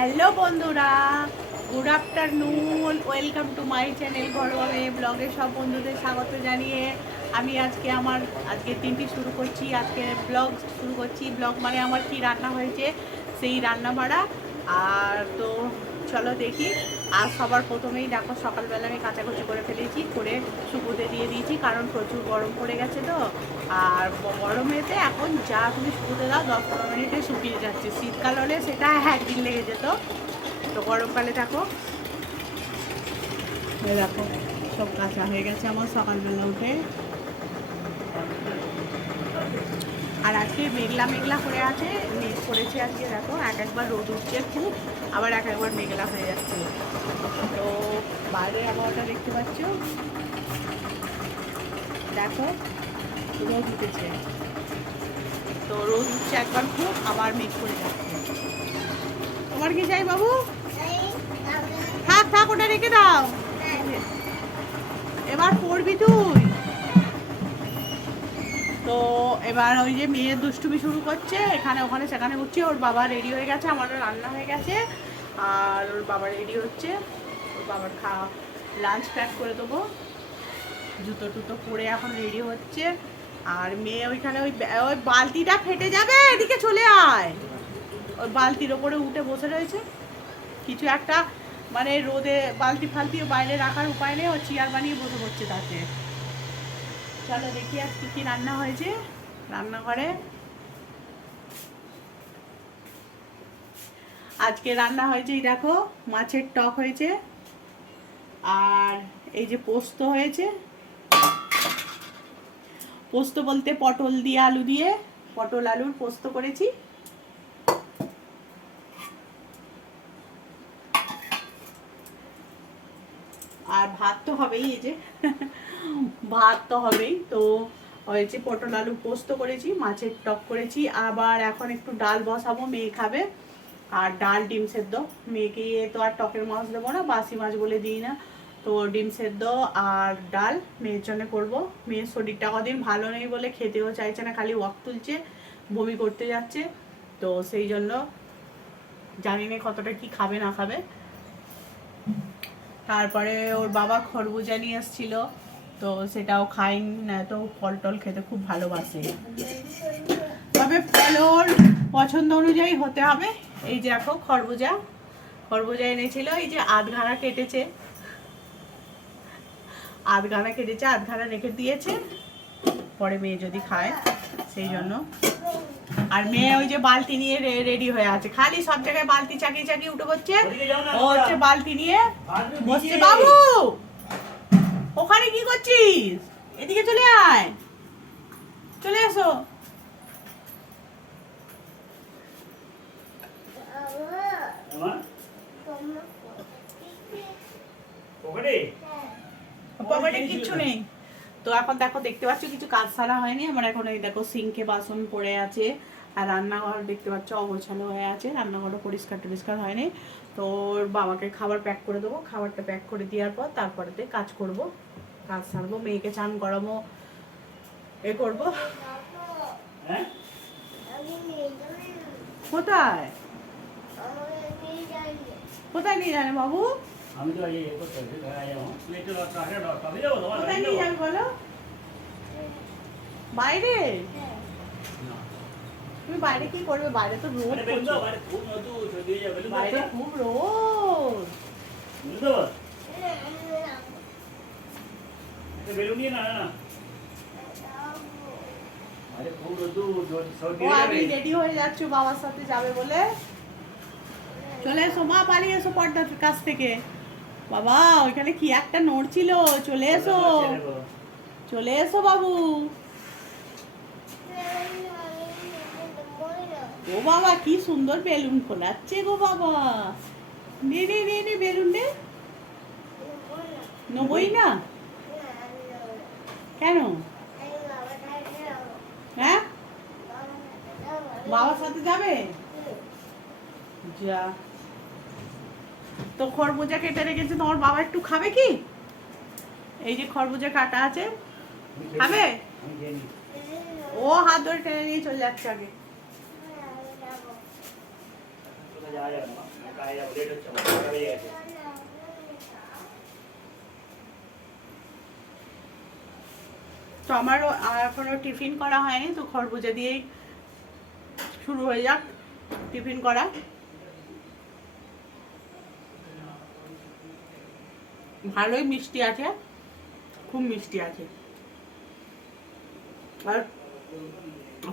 Hello বন্ধুরা, good afternoon. Welcome to my channel ঘরোয়া মেয়ে ব্লগে সব বন্ধুদের স্বাগত জানিয়ে আমি আজকে দিনটি শুরু করছি। আজকে ব্লগ শুরু করছি। ব্লগ মানে আমার কি রান্না হয়েছে সেই রান্না বাড়া। আর তো চলো দেখি। আর সবার প্রথমেই দেখো সকালবেলা আমি কাচাকুচি করে ফেলেছি, করে শুকোতে দিয়ে দিয়েছি, কারণ প্রচুর গরম পড়ে গেছে তো। আর গরমেতে এখন যা তুমি শুকোতে দাও 10-15 মিনিটে শুকিয়ে যাচ্ছে। শীতকাল হলে সেটা একদিন লেগে যেত, তো গরমকালে দেখো দেখো সব কাঁচা হয়ে গেছে আমার সকালবেলা উঠে। আর আজকে মেঘলা মেঘলা করে আছে, মেঘ করেছে আজকে। দেখো একবার রোদ উঠছে খুব, আবার একবার মেঘলা হয়ে যাচ্ছে। তো বাইরে আবহাওয়াটা দেখতে পাচ্ছ, দেখো রোদ উঠেছে, তো রোদ উঠছে একবার খুব, আবার মেঘ করে যাচ্ছে। তোমার কি চাই বাবু? থাক থাক, ওটা রেখে দাও। এবার পড়বি তুই। তো এবার ওই যে মেয়ে দুষ্টুমি শুরু করছে, এখানে ওখানে সেখানে উঠছে। ওর বাবা রেডি হয়ে গেছে, আমারও রান্না হয়ে গেছে, আর ওর বাবা রেডি হচ্ছে। ওর বাবার লাঞ্চ প্যাক করে দেবো। জুতো টুতো পরে এখন রেডি হচ্ছে। আর মেয়ে ওইখানে ওই বালতিটা ফেটে যাবে, এদিকে চলে আয়। ওই বালতির ওপরে উঠে বসে রয়েছে কিছু একটা, মানে রোদে বালতি ফালতি বাইরে রাখার উপায় নেই, ও চেয়ার বানিয়ে বসে পড়ছে তাতে। চলো দেখি আর কী কী রান্না হয়েছে রান্নাঘরে। আজকে রান্না হয়েছে এই দেখো, মাছের টক হয়েছে, আর এই যে পোস্ত হয়েছে। পোস্ত বলতে পটল দিয়ে আলু দিয়ে, পটল আলুর পোস্ত করেছি। আর ভাত তো হবেই, এই যে ভাত তো হবেই। তো হয়েছে পটল আলু পোস্ত করেছি, মাছের টক করেছি, আবার এখন একটু ডাল বসাবো, মেয়ে খাবে। আর ডাল ডিম সেদ্ধ, মেয়েকে তো আর টকের মাছ দেবো না, বাসি মাছ বলে দিই না। তো ডিম সেদ্ধ আর ডাল মেয়ের জন্য করবো। মেয়ের শরীরটা কদিন ভালো নেই বলে খেতেও চাইছে না, খালি ওয়াক তুলছে, বমি করতে যাচ্ছে। তো সেই জন্য জানি না কতটা কি খাবে না খাবে। তারপরে ওর বাবা খরবুজা নিয়ে এসেছিল, তো সেটাও খাইনি না, তো ফল টল খেতে খুব ভালোবাসে। তবে ফল ওর পছন্দ অনুযায়ী হতে হবে। এই যে দেখো খরবুজা এনেছিল, এই যে আধখানা কেটেছে, আধখানা রেখে দিয়েছে, পরে মেয়ে যদি খায় সেই জন্য। আর মেয়ে ওই যে বালতি নিয়ে রেডি হয়ে আছে, খালি সব জায়গায় বালতি চাকিয়ে চাকিয়ে উঠে পড়ছে। ও হচ্ছে বালতি নিয়ে বসছে। বাবু ওখানে কি করছিস? এদিকে চলে আয়, চলে এসো। পকেটে কিচ্ছু নেই। তো এখন দেখো দেখতে পাচ্ছ কিছু কাজ সারা হয়নি আমার। এখন এই দেখো সিঙ্কে বাসন পড়ে আছে, আর রান্নাঘর দেখতে পাচ্ছ অগোছালো হয়ে আছে, রান্নাঘরটা পরিষ্কার টরিষ্কার হয়নি। তো ওর বাবাকে খাবার প্যাক করে দেবো, খাবারটা প্যাক করে দেওয়ার পর তারপরেতে কাজ করব, কাজ সারবো, মেয়েকে চান করাবো, এ করবো। কোথায় কোথায় নিয়ে যাবে বাবু? আমি তো কোথায় নিয়ে যাবে বলো? বাইরে? তুমি বাইরে কি করবে? বাইরে তো রোদ, বাইরে খুব রোদ। আমি রেডি হয়ে যাচ্ছি বাবার সাথে যাবে বলে। চলে এসো মা, পালিয়ে এসো পর্দার কাছ থেকে। বাবা ওইখানে কি একটা নড়ছিল, চলে এসো, চলে এসো বাবু। ও বাবা কি সুন্দর বেলুন ফোলাচ্ছে গো বাবা। নে নে নে নে বেলুন নে। নেবই না কেন? হ্যাঁ বাবার সাথে যাবে? যা। তো খরবুজা কেটে রেখেছে, তোমার বাবা একটু খাবে কি? এই যে খরবুজা কাটা আছে, খাবে? ও হাত ধরে টেনে নিয়ে চলে যাচ্ছে আগে। তো আমারও এখনো টিফিন করা হয়নি, তো খরবুজা দিয়েই শুরু হয়ে যাক টিফিন করা। ভালোই মিষ্টি আছে, খুব মিষ্টি আছে। আর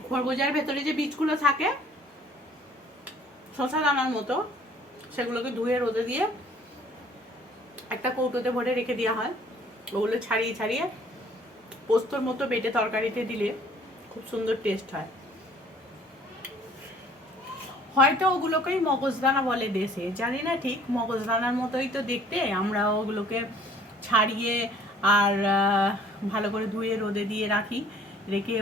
খরবুজার ভেতরে যে বীজগুলো থাকে শসা দানার মতো, সেগুলোকে ধুয়ে রোদে দিয়ে একটা কৌটোতে ভরে রেখে দেওয়া হয়। ওগুলো ছাড়িয়ে ছাড়িয়ে পোস্তর মতো বেটে তরকারিতে দিলে খুব সুন্দর টেস্ট হয়। হয়তো ওগুলোকেই মগজদানা বলে দেশে, জানি না ঠিক, মগজদানার মতোই তো দেখতে। আমরা ওগুলোকে ছাড়িয়ে আর ভালো করে ধুয়ে রোদে দিয়ে রাখি, রেখে